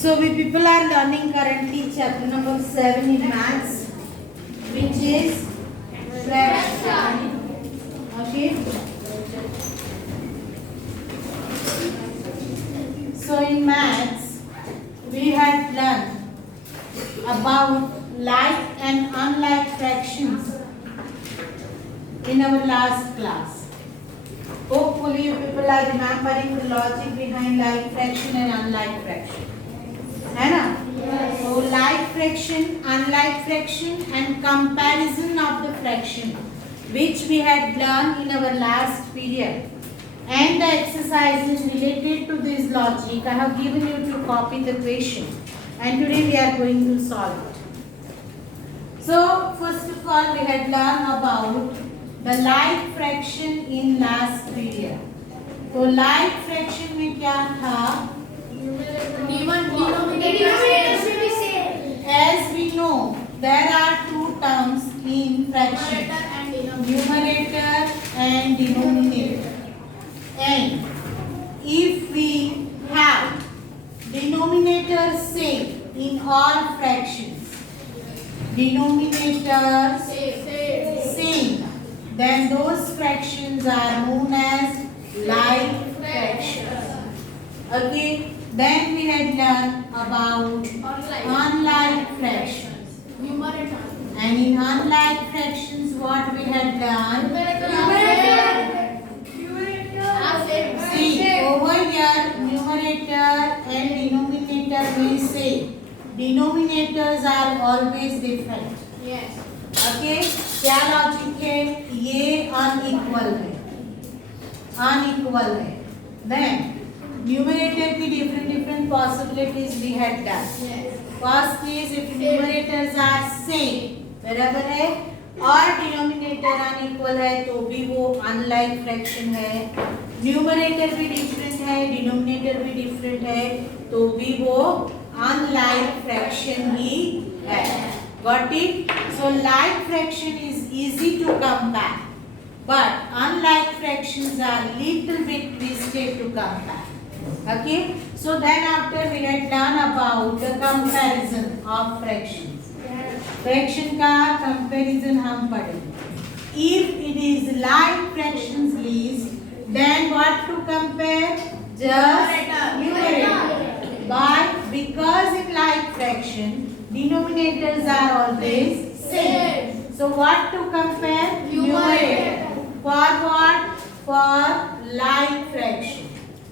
So we people are learning currently chapter number 7 in maths, which is fraction. Okay. So in maths we had learned about like and unlike fractions in our last class. Hopefully you people are remembering the logic behind like fraction and unlike fraction. है ना? So like fraction, unlike fraction and comparison of the fraction which we had learned in our last period, and the exercises related to this logic I have given you to copy the question, and today we are going to solve it. So first of all we had learned about the like fraction in last period. तो like fraction में क्या था? As we know, there are two terms in fraction, numerator and denominator. And if we have denominator same in all fractions, denominator same, then those fractions are known as like fractions. Okay. Then we had learned about unlike fractions. And in unlike fractions, what we had done? See, over here, numerator and denominator we say. Denominators are always different. Yes. Okay? क्या लॉजिक है? ये अनइक्वल है. अनइक्वल है. Then numerator की different possibilities we had done. Yes. First is if numerators are same, बराबर है, और denominator unequal है तो भी वो unlike fraction है. Numerator भी different है, denominator भी different है तो भी वो unlike fraction ही है. Got it? So like fraction is easy to compare, but unlike fractions are little bit risky to compare. Okay, so then after we had learned about the comparison of fractions. Fraction का comparison हम पढ़ेंगे. If it is like fractions list, then what to compare? Just numerator. But because in like fraction, denominators are always same. So what to compare? Numerator. For what? For like fraction.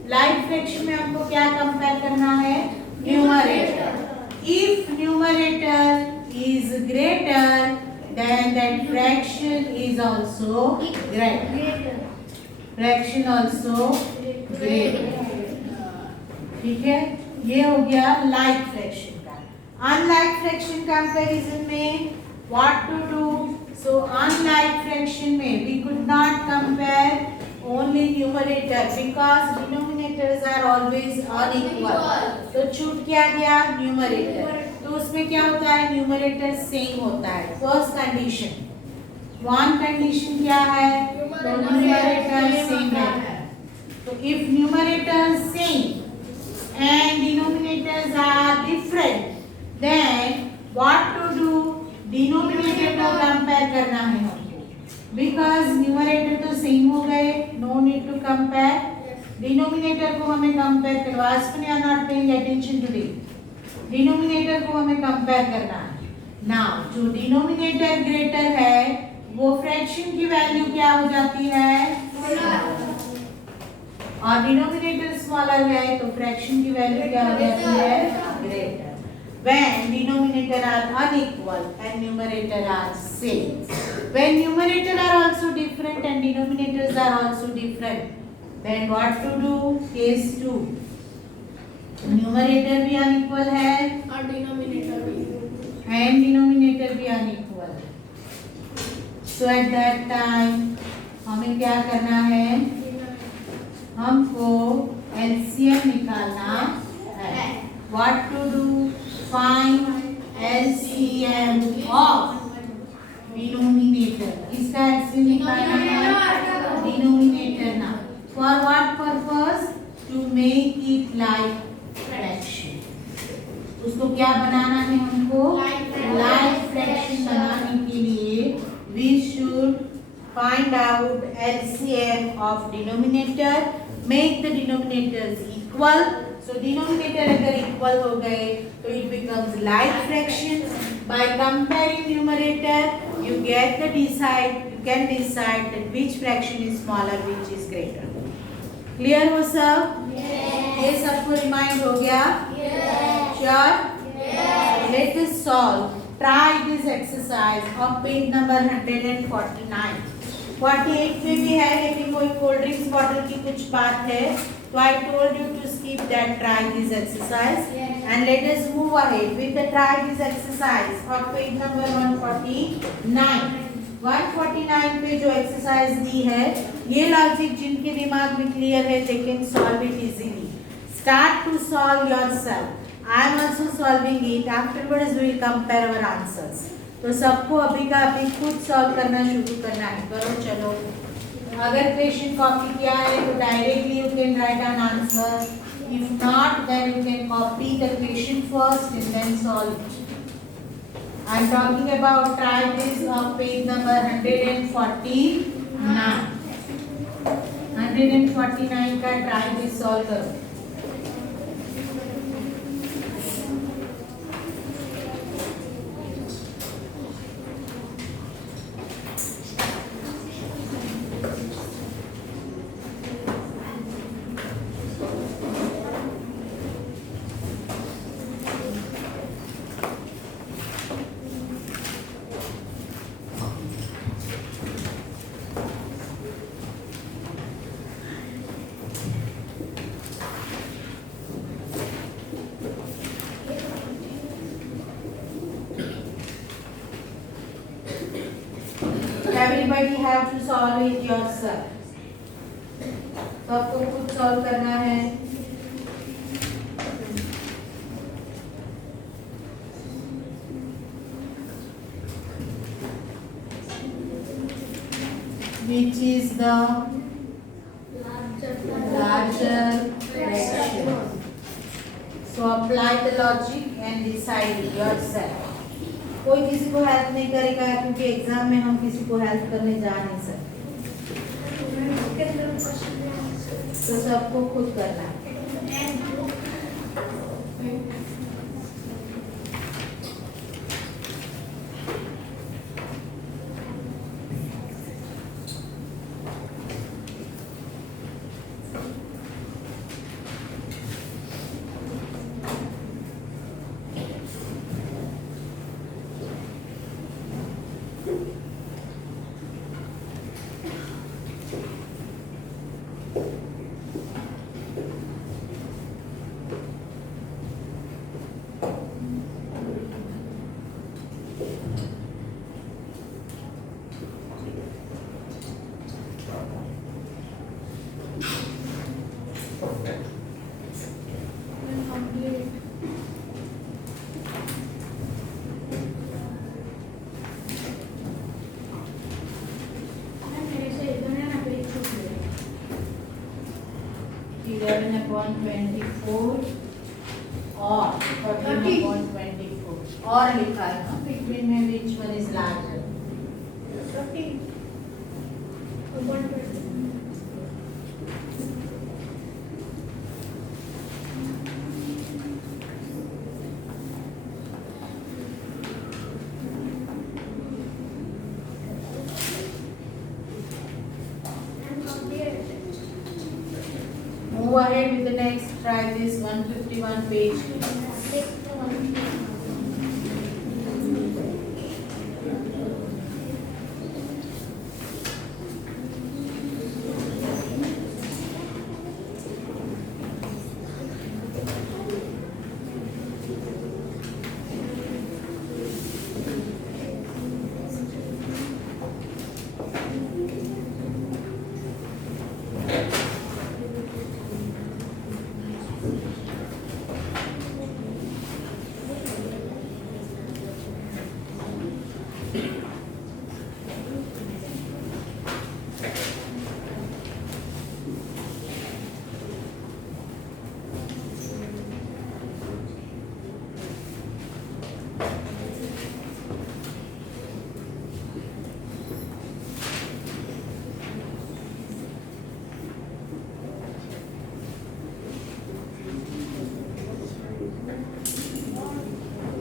Like fraction में हमको क्या compare करना है? Numerator. If numerator is greater than that fraction is also greater. Fraction also greater. ठीक है, ये हो गया लाइक फ्रैक्शन का. अनलाइक फ्रैक्शन कंपैरिजन में what to do? So unlike fraction में we could not compare only numerator because denominators are always unequal. तो छूट क्या गया? numerator. तो उसमें क्या होता है? numerator same होता है. First condition. One condition क्या है? तो numerator same है. तो if numerator same and denominators are different, then what to do? denominator को compare करना है. Because numerator तो सेम हो गए, no need to compare. Denominator को हमें compare करना. Aspen are not paying attention today. Denominator को हमें compare करना है. Now जो denominator greater है, वो fraction की value क्या हो जाती है? और denominator smaller है, तो fraction की value क्या हो जाती है? Greater. When denominator are unequal and numerator are same. When numerator are also different and denominators are also different, then what to do? Case 2. Numerator भी unequal है और denominator भी. and denominator भी unequal है. So at that time हमें क्या करना है? हमको LCM निकालना है. What to do? Find LCM of denominator. इसका LCM निकालना है. Denominator ना. For what purpose? To make it like fraction. उसको क्या बनाना है हमको? Like लाइक फ्रैक्शन बनाने के लिए we should find out LCM of denominator, make the denominators equal. So denominator अगर equal हो गए तो it becomes like fraction. By comparing numerator, you get the decide. You can decide that which fraction is smaller, which is greater. Clear हो सब? Yes. ये सबको remind हो गया? Yes. Sure? Yes. Let us solve. Try this exercise on page number 149. 48 पे भी है लेकिन कोई कोल्ड ड्रिंक्स बॉटल की कुछ बात है तो I told you to skip that. Try this exercise. Yes. And let us move ahead with the try this exercise on page number 149. 149 पे जो एक्सरसाइज दी है ये लॉजिक जिनके दिमाग में क्लियर है they can solve it easily. Start to solve yourself. I am also solving it. Afterwards we will compare our answers. तो सबको अभी का अभी खुद सॉल्व करना शुरू करना है. करो चलो. अगर क्वेश्चन कॉपी किया है तो directly you can write an answer. If not, then you can copy the question first and then solve it. I am talking about try this on page number 149. 149 का try this solve करो. Everybody have to solve it yourself. तो आपको खुद सॉल्व करना है. Which is the larger fraction? So apply the logic and decide yourself. कोई किसी को हेल्प नहीं करेगा क्योंकि एग्जाम में हम किसी को हेल्प करने जा नहीं सकते. तो सबको खुद करना है. upon 24 और 13 upon 24 और लिखा है ना between में which one is larger? 13 upon 20. Move ahead with the next. Try this 151 page.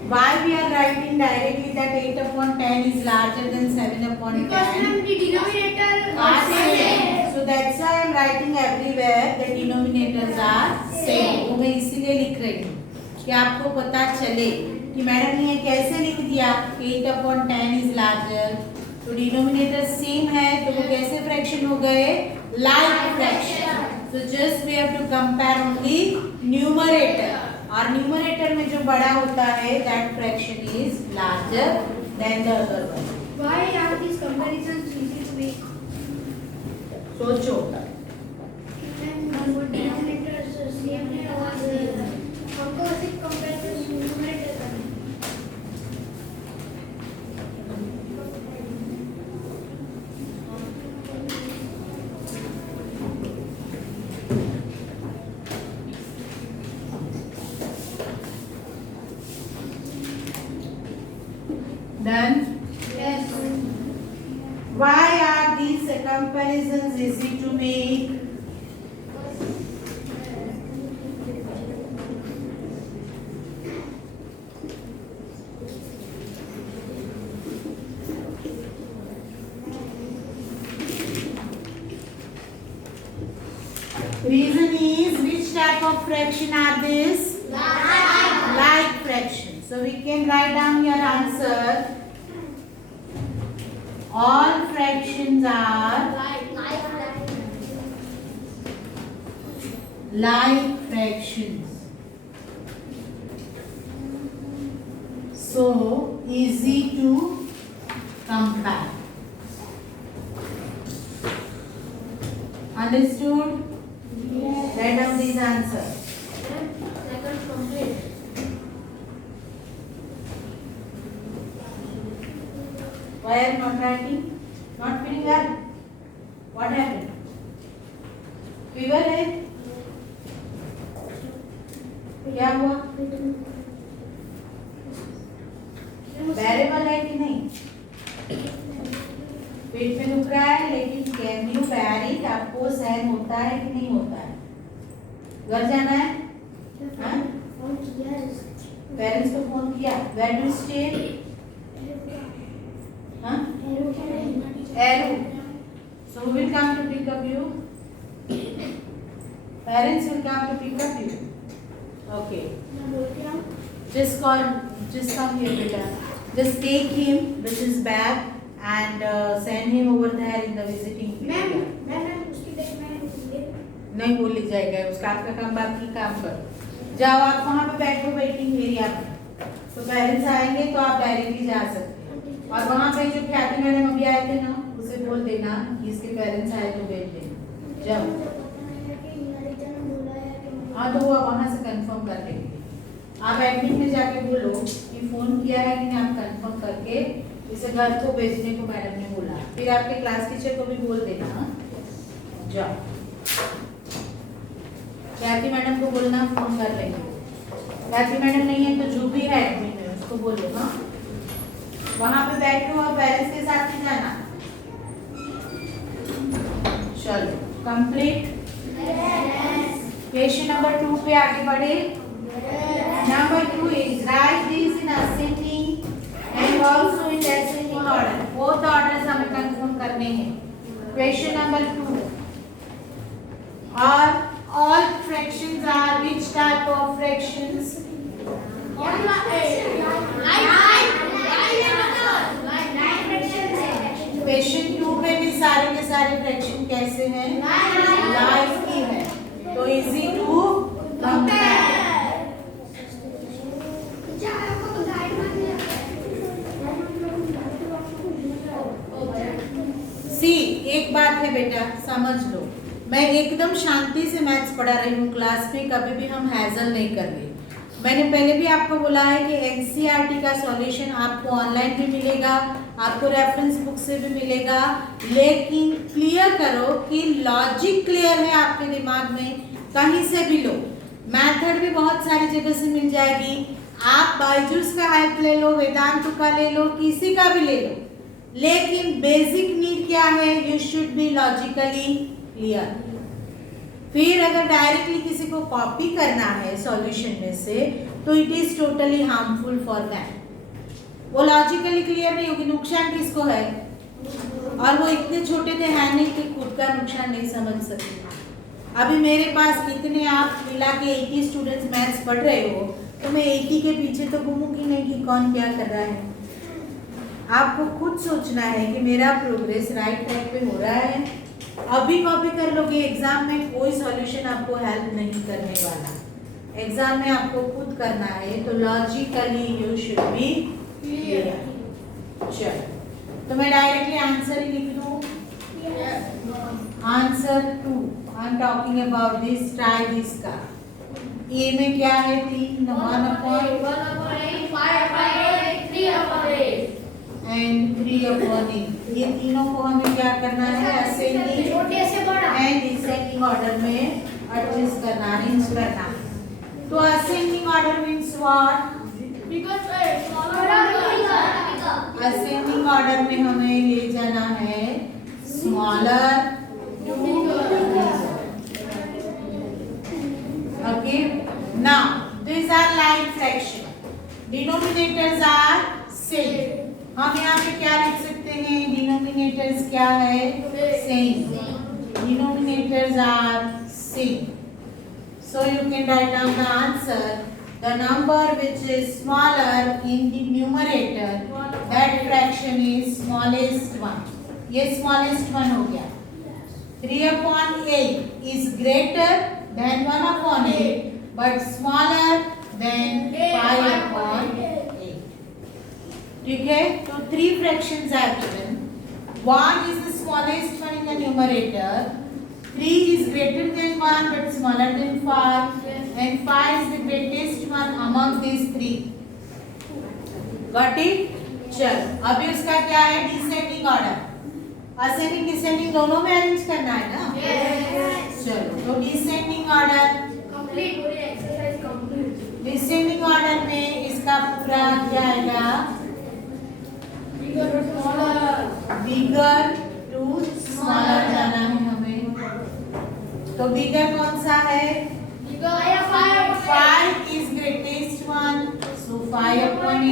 Why we are writing directly that 8 upon 10 is larger than 7 upon 10? Because ma'am, the denominator Are same. So that's why I am writing everywhere the denominators are same. वो मैं इसीलिए लिख रही हूँ कि आपको पता चले कि मैडम ने ये कैसे लिख दिया 8 upon 10 is larger. तो डिनोमिनेटर सेम है तो वो कैसे फ्रैक्शन हो गए? Like fraction. So just we have to compare only numerator. और न्यूमरेटर में जो बड़ा होता है that fraction is larger than the other one. Why are these comparisons easy to make? सोचो. And what denominators same है और हमको सिर्फ comparison numerator करना है. Done? Yes. Why are these comparisons easy to make? Reason is which type of fraction are this? Like fraction. So we can write down your answer. All fractions are like fractions. So easy to compare. Understood? Yes. Write down these answers. Second complete. Why are you not writing? Not feeling well? What happened? Fever है? क्या हुआ? बेरेबल है कि नहीं? पेट में दुख रहा है लेकिन कैन यू बेयर इट? आपको सहन होता है कि नहीं होता है? घर जाना है? हाँ? पेरेंट्स को फोन किया? Where do you stay? हाँ? Eru. So who will come to pick up you? Parents will come to pick up you. Okay. Just come here, beta. Just take him with his bag and send him over there in the visiting period. नहीं वो लिख जाएगा उसका आपका काम बाकी काम करो. जाओ आप वहाँ पे बैठो वेटिंग एरिया पे. तो पेरेंट्स आएंगे तो आप डायरेक्टली जा सकते हैं. और वहाँ पे जो ख्याति मैडम अभी आए थे ना उसे बोल देना कि इसके पेरेंट्स आए तो भेज देना. जाओ. हाँ तो वो वहाँ से कंफर्म कर लेंगे. आप एडमिन में जाके बोलो कि फोन किया है कि नहीं आप कंफर्म करके इसे घर को भेजने को मैडम ने बोला. फिर आपके क्लास टीचर को भी बोल देना. जाओ. ख्याति मैडम को बोलना फोन कर लेंगे. ख्याति मैडम नहीं है तो जो भी है एडमिन में उसको बोलो. हाँ वहाँ पे बैठो और पेरेंट्स के साथ ही जाना. चलो कंप्लीट. क्वेश्चन नंबर 2 पे आगे बढ़े. नंबर 2 is write these in ascending and also in descending order. Both orders हमें कंफर्म करने हैं. क्वेश्चन नंबर 2 और all fractions are which type of fractions? Question 2 में भी सारे के सारे फ्रैक्शन कैसे हैं? लाइक की है. तो इजी टू कंपेयर. सी एक बात है बेटा समझ लो. मैं एकदम शांति से मैथ्स पढ़ा रही हूँ क्लास में. कभी भी हम हैजल नहीं कर रहे. मैंने पहले भी आपको बोला है कि एनसीईआरटी का सॉल्यूशन आपको ऑनलाइन भी मिलेगा, आपको रेफरेंस बुक से भी मिलेगा. लेकिन क्लियर करो कि लॉजिक क्लियर है आपके दिमाग में. कहीं से भी लो. मेथड भी बहुत सारी जगह से मिल जाएगी. आप बायजूस का हेल्प ले लो, वेदांत का ले लो, किसी का भी ले लो. लेकिन बेसिक नीड क्या है? You should be logically clear. फिर अगर डायरेक्टली किसी को कॉपी करना है सॉल्यूशन में से तो it is totally harmful for that. वो लॉजिकली क्लियर नहीं होगी, नुकसान किसको है, और वो इतने छोटे थे हैं नहीं कि खुद का नुकसान नहीं समझ सके। अभी मेरे पास इतने आप मिला के 80 स्टूडेंट्स मैथ्स पढ़ रहे हो तो मैं 80 के पीछे तो घूमूंगी नहीं कि कौन क्या कर रहा है। आपको खुद सोचना है कि मेरा प्रोग्रेस राइट ट्रैक पे हो रहा है। अभी कॉपी कर लोगे, एग्जाम में कोई सॉल्यूशन आपको हेल्प नहीं करने वाला। एग्जाम में आपको खुद करना है, तो logically you should be clear. चलो तो मैं डायरेक्टली आंसर ही लिख दूं। आंसर 2 I am talking about this, try this का। ए में क्या है 3 एंड 3/8। ये तीनों को हमें क्या करना है, असेंडिंग एंड डिसेंडिंग ऑर्डर में एडजस्ट करना, अरेंज करना। तो ascending order means what, ascending order में हमें ले जाना है smaller to okay. Now these are like fraction, denominators are same। हम यहाँ पे क्या लिख सकते हैं, डिनोमिनेटर्स क्या है, same, denominators are same. So you can write down the answer, the number which is smaller in the numerator, that fraction is smallest one। ये smallest one हो गया। 3/8 is greater than 1/8 but smaller than 5/8। ठीक है, तो 3 fractions are given। 1 is the smallest one in the numerator, 3 is greater than 1 but smaller than 5, and 5 is the greatest one among these 3। Got it? चलो अभी उसका क्या है, डिसेंडिंग ऑर्डर। असेंडिंग डिसेंडिंग दोनों में अरेंज करना है ना। चलो तो डिसेंडिंग ऑर्डर, डिसेंडिंग ऑर्डर में इसका पूरा क्या आएगा, बिगर टू स्मॉलर जाना है हमें। तो बिगर कौन सा है, 5 is greatest one, so 5/8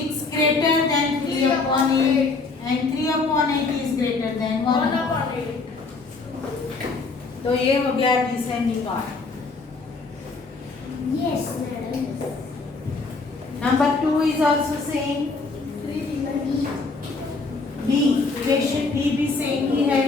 it's greater than 3/8 and 3/8 is greater than 1/8। तो ये हो गया descending order. Yes, madam. Number 2 is also same। B, equation B भी सेम ही है।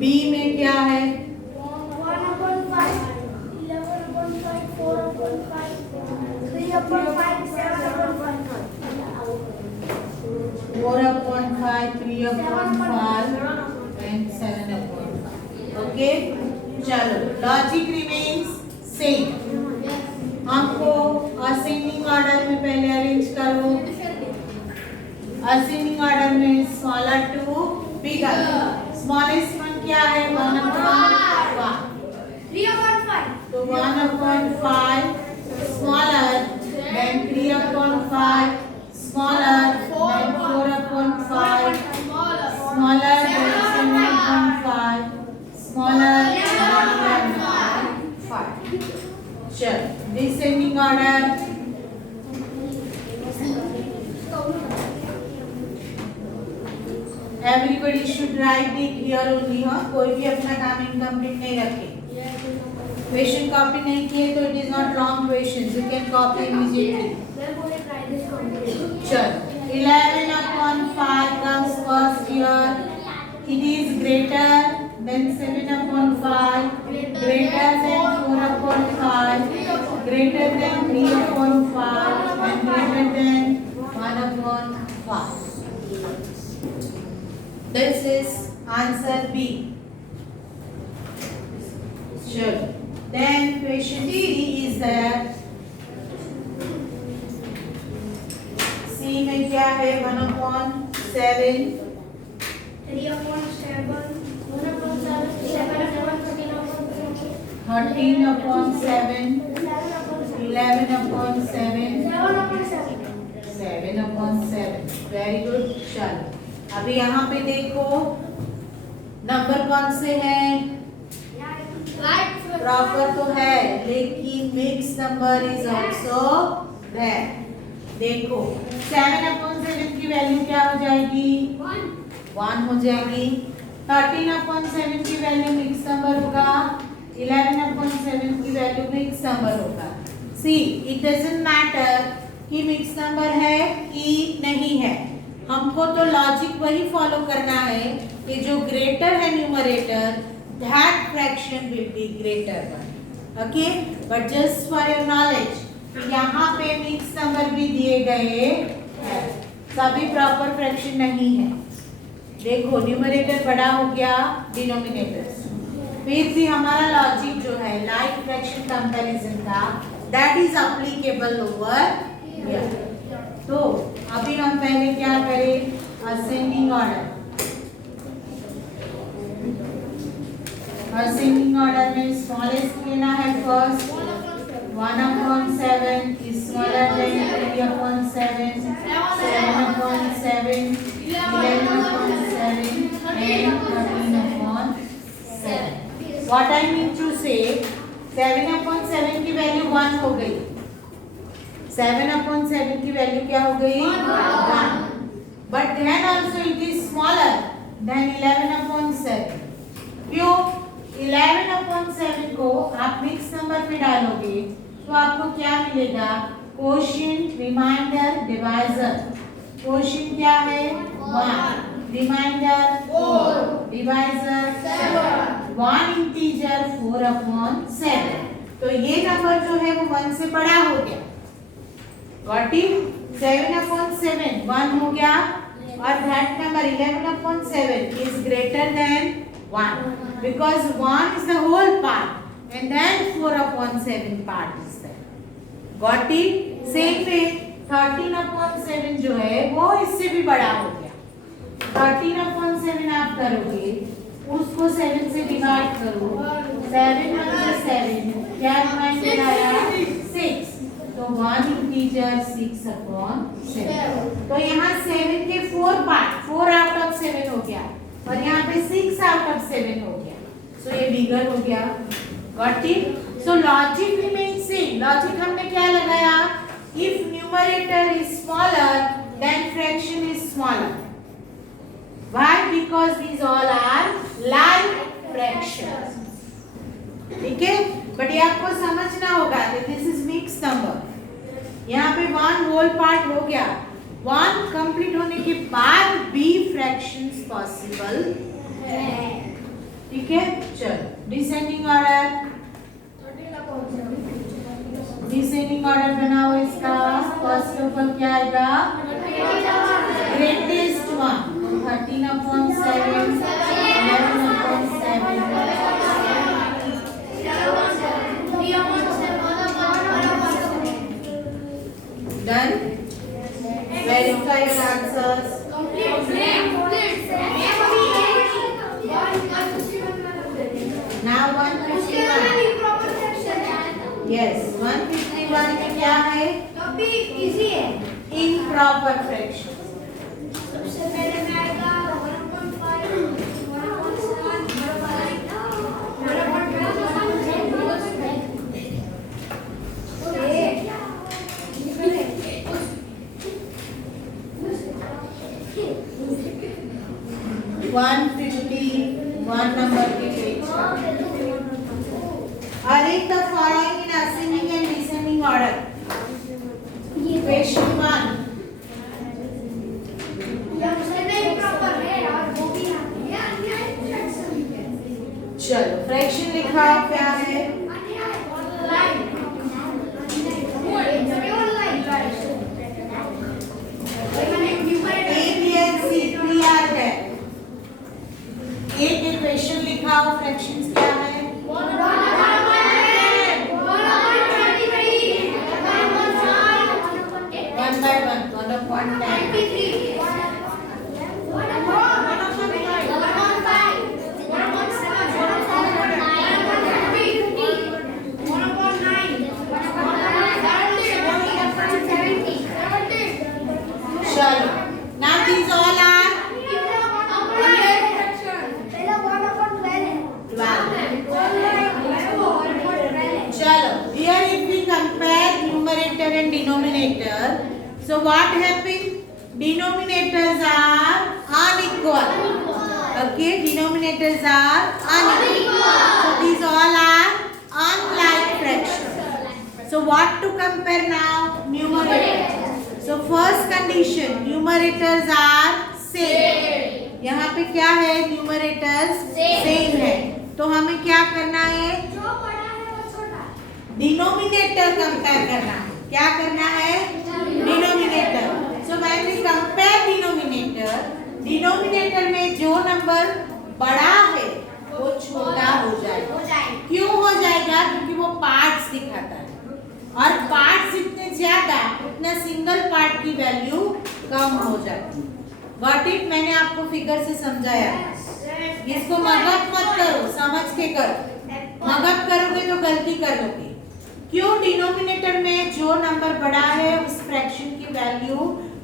B में क्या है, 1/5, 11/5, 4/5, 3/5, 7/5। 4/5, 3/5 and 7/5। ओके चलो, लॉजिक रिमेन्स सेम। हमको असेंडिंग ऑर्डर में पहले अरेंज करो। असेंडिंग ऑर्डर में smaller to bigger. Smallest one क्या है, 1/5। 3/5। तो 1/5 smaller than 3/5 smaller than 4/5 smaller than 7/5 smaller than 5। चलो descending order, everybody should write it here only. हाँ, कोई भी अपना काम इनकम्प्लीट नहीं रखे। क्वेश्चन कॉपी नहीं किए तो it is not long question, you can copy immediately. चलो 11/5 comes first here, it is greater than 7/5, greater than 4/5, greater than 3/5 and greater than 1/5। This is answer B। Sure। Then question C is there। C में क्या है, 1/7, 3/7, 13/7, 11/7, 7/7. Very good. चलो अभी यहाँ पे देखो नंबर कौन से हैं. प्रॉपर तो है लेकिन mix number is also there. देखो 7/7 की वैल्यू क्या हो जाएगी? 1 हो जाएगी. 13/7 की वैल्यू मिक्स नंबर होगा. 11/7 की वैल्यू मिक्स नंबर होगा. सी इट डजंट मैटर कि मिक्स नंबर है कि नहीं है. हमको तो लॉजिक वही फॉलो करना है कि जो ग्रेटर है numerator that fraction will be greater one. Okay, but just for your knowledge यहाँ पे मिक्स नंबर भी दिए गए हैं. सभी प्रॉपर फ्रैक्शन नहीं है. देखो न्यूमरेटर बड़ा हो गया डिनोमिनेटर. फिर भी हमारा लॉजिक जो है लाइक फ्रैक्शन कंपैरिजन का that is applicable over here. तो अभी हम पहले क्या करें? Ascending order. असेंडिंग ऑर्डर में स्मॉलेस्ट लेना है फर्स्ट. 1/7 is smaller than 3/7, 7/7, 11/7 and 13/7. What I mean to say 7/7 की वैल्यू 1 हो गई. 7/7 की वैल्यू क्या हो गई? 1. But then also it is smaller than 11/7. क्यों? 11/7 को आप मिक्स नंबर में डालोगे तो आपको क्या मिलेगा? Quotient, reminder, divisor. कोशिएंट क्या है? 1. रिमाइंडर 4. डिवाइजर 7. 1 इंटीजर 4/7. तो ये नंबर जो है वो 1 से बड़ा हो गया. Got it? 7/7 1 हो गया और that number 11/7 is greater than 1 because 1 is the whole part and then 4/7 part is there. Got it? Same way 13/7 जो है वो इससे भी बड़ा हो गया. 13/7 आप करोगे उसको 7 से डिवाइड करो. 7 × 7 क्या रिमाइंडर आया? 6. तो 1 इंटीजर 6/7. तो यहाँ 7 के 4 पार्ट 4/7 हो गया और यहाँ पे 6/7 हो गया. सो ये बिगर हो गया. Got it? So logic remains same. Logic हमने क्या लगाया? If numerator is smaller than fraction is smaller. Why? Because these all are like fractions. ठीक है, बट ये आपको समझना होगा कि दिस इज मिक्स नंबर. यहाँ पे 1 होल पार्ट हो गया. 1 कंप्लीट होने के बाद भी फ्रैक्शंस पॉसिबल है. ठीक है, चलो डिसेंडिंग ऑर्डर. डिसेंडिंग ऑर्डर बनाओ इसका. फर्स्ट ऑफ ऑल क्या आएगा? Greatest one. 13/7, 11/7. Done? Verify your answers. Now 151. Yes, 151 में क्या है? Improper fraction. सबसे पहले में आएगा 1.5, 151 नंबर के page. Arrange the following in ascending and descending order. Question 1. चलो फ्रैक्शन लिखा क्या है? A, B and C clear है. एक इक्वेशन लिखा हो. फ्रैक्शंस क्या है? 1/1. denominator. So what happened? Denominators are unequal. Okay, denominators are unequal. So these all are unlike fractions. So what to compare now? Numerator. So first condition, numerators are same. यहाँ पे क्या है? न्यूमरेटर्स सेम है, तो हमें क्या करना है? जो बड़ा है वो छोटा है। डिनोमिनेटर कंपेयर करना है। क्या करना है? Denominator. So when we compare denominator में जो नंबर बड़ा है वो छोटा हो जाएगा। क्यों हो जाएगा? क्योंकि वो पार्ट्स दिखाता है, और पार्ट्स जितने ज्यादा उतना सिंगल पार्ट की वैल्यू कम हो जाती है। Got it? मैंने आपको फिगर से समझाया। इसको मगअप मत करो, समझ के करो। मगअप करोगे तो गलती कर लोगे। क्यों? डिनोमिनेटर में जो नंबर बड़ा है उस फ्रैक्शन की वैल्यू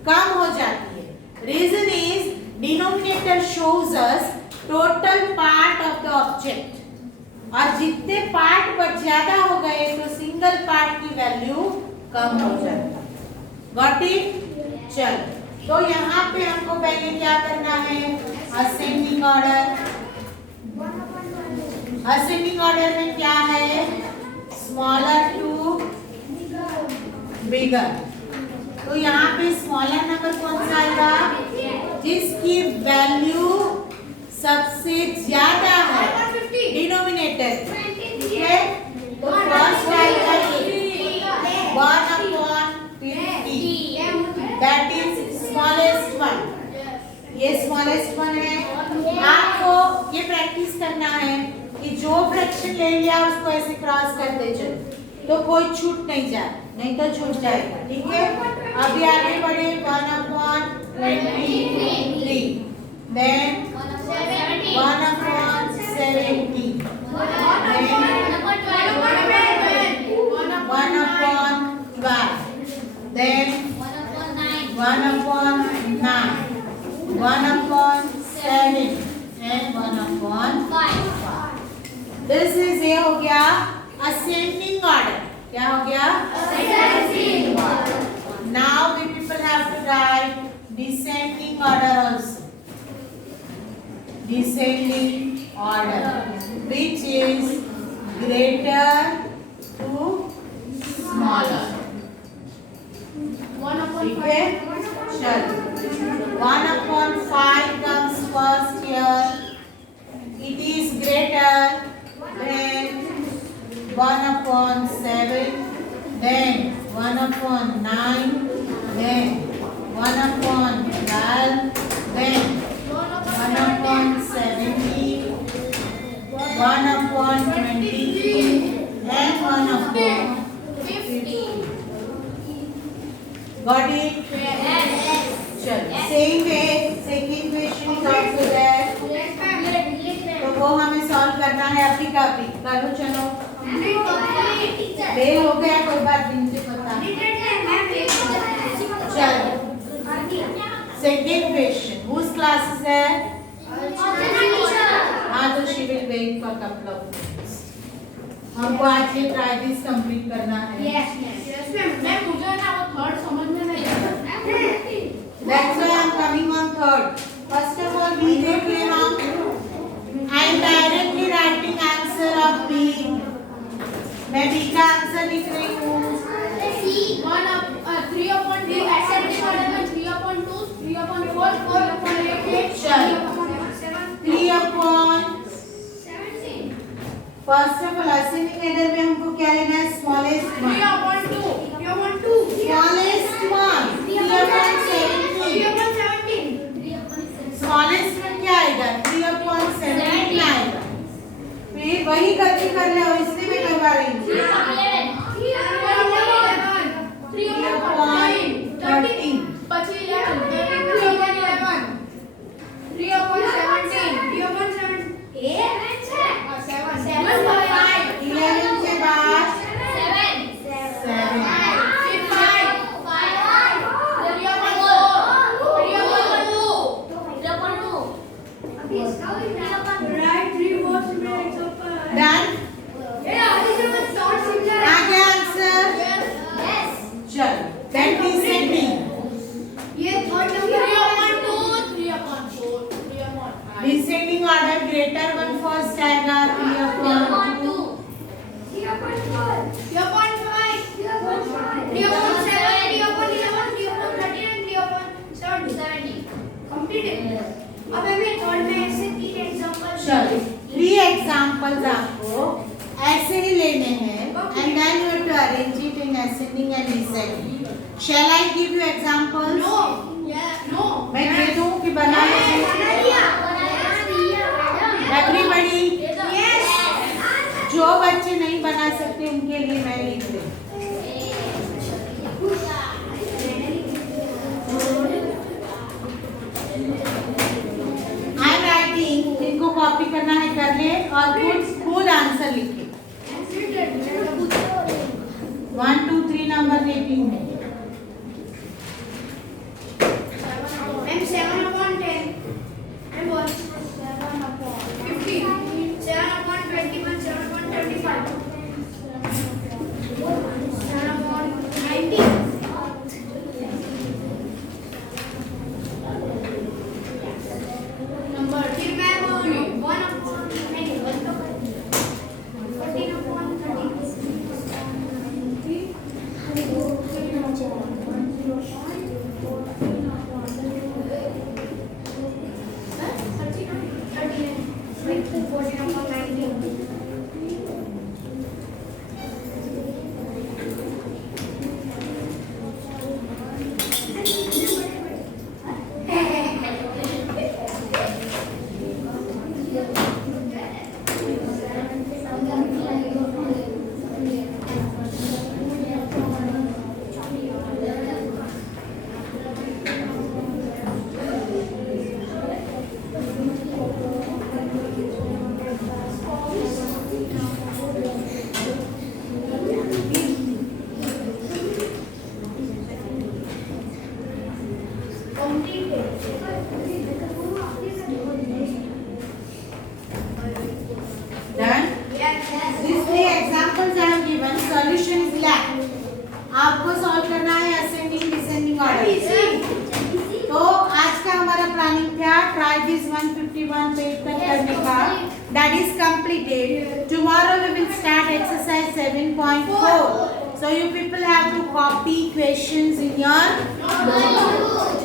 कम हो जाती है। Reason is denominator shows us total part of the object, और जितने पार्ट ज्यादा हो गए तो सिंगल पार्ट की वैल्यू कम हो जाती है। Got it? चलो, तो यहाँ पे हमको पहले क्या करना है? Ascending order. असेंडिंग ऑर्डर में क्या है? स्मॉलर टू बिगर। तो यहाँ पे स्मॉलर नंबर कौन सा आएगा? जिसकी वैल्यू सबसे ज्यादा है डिनोमिनेटर। ठीक है, तो फर्स्ट आएगा 1/50, दैट इज स्मॉलेस्ट वन। ये स्मॉलेस्ट वन है। आपको ये प्रैक्टिस करना है कि जो फ्रैक्शन ले लिया उसको ऐसे क्रॉस करते चलो, तो कोई छूट नहीं जाए, नहीं तो छूट जाएगा। ठीक है, अभी आगे बढ़े। 1/23, देन 1/70, then 1/9, 1/7 and 1/5. This is ये हो गया ascending order। क्या हो गया? Ascending order. Now we people have to write descending order also. Descending order, which is greater to smaller। ठीक है, चलो 1/5 comes first here. It is greater than 1/7, then 1/9, then 1/12, then 1/70, 1/23 and 1/50. Got it? Yes. चलो, same way second question is also there। तो वो हमें सॉल्व करना है। अभी का अभी करो। चलो, फेल हो गया, कोई बात नहीं, मुझे पता। चलो, सेकेंड क्वेश्चन, whose classes है? हाँ, तो she will wait for couple of minutes। हमको आज ये प्राइजेस कंप्लीट करना है। Yes, ma'am, मुझे ना वो थर्ड समझ में नहीं आता। That's why I'm coming on third. First of all, B देख ले हम। I'm directly writing answer of B। मैं B का आंसर लिख रही हूँ। 3/2 ascending order में 3/2, 3/4, 4/8, 3/17। First of all ascending order में हमको क्या लेना है? Smallest one. 3/2, smallest one 3/17। स्मॉलेस्ट में क्या आएगा? 3/17 आएगा। फिर वही गलती कर रहे हो, इसलिए मैं करवा रही हूँ। 3/13 પછી 3/11 3/17 11 के बाद 7 डन। लेने हैं and then you have to arrange it in ascending and descending. Shall I give you examples? No. मैं दे दूं कि बना लीजिए? Everybody? Yes. जो बच्चे नहीं बना सकते उनके लिए मैं लिख रही हूँ. I am writing. जिनको कॉपी करना है कर ले और खुद आंसर लिखे. 1 2 3 नंबर रेटिंग में. I'm 7/10. I'm what? 15. 7/21. 7/25. 7/90. Number. फिर मैं बोलूँ 1/14. आपको सॉल्व करना है असेंडिंग डिसेंडिंग ऑर्डर. तो आज का हमारा प्लानिंग था ट्राई दिस 151 पेज तक करने का. That is completed. Tomorrow we will start exercise 7.4. So you people have to copy questions in your notebook.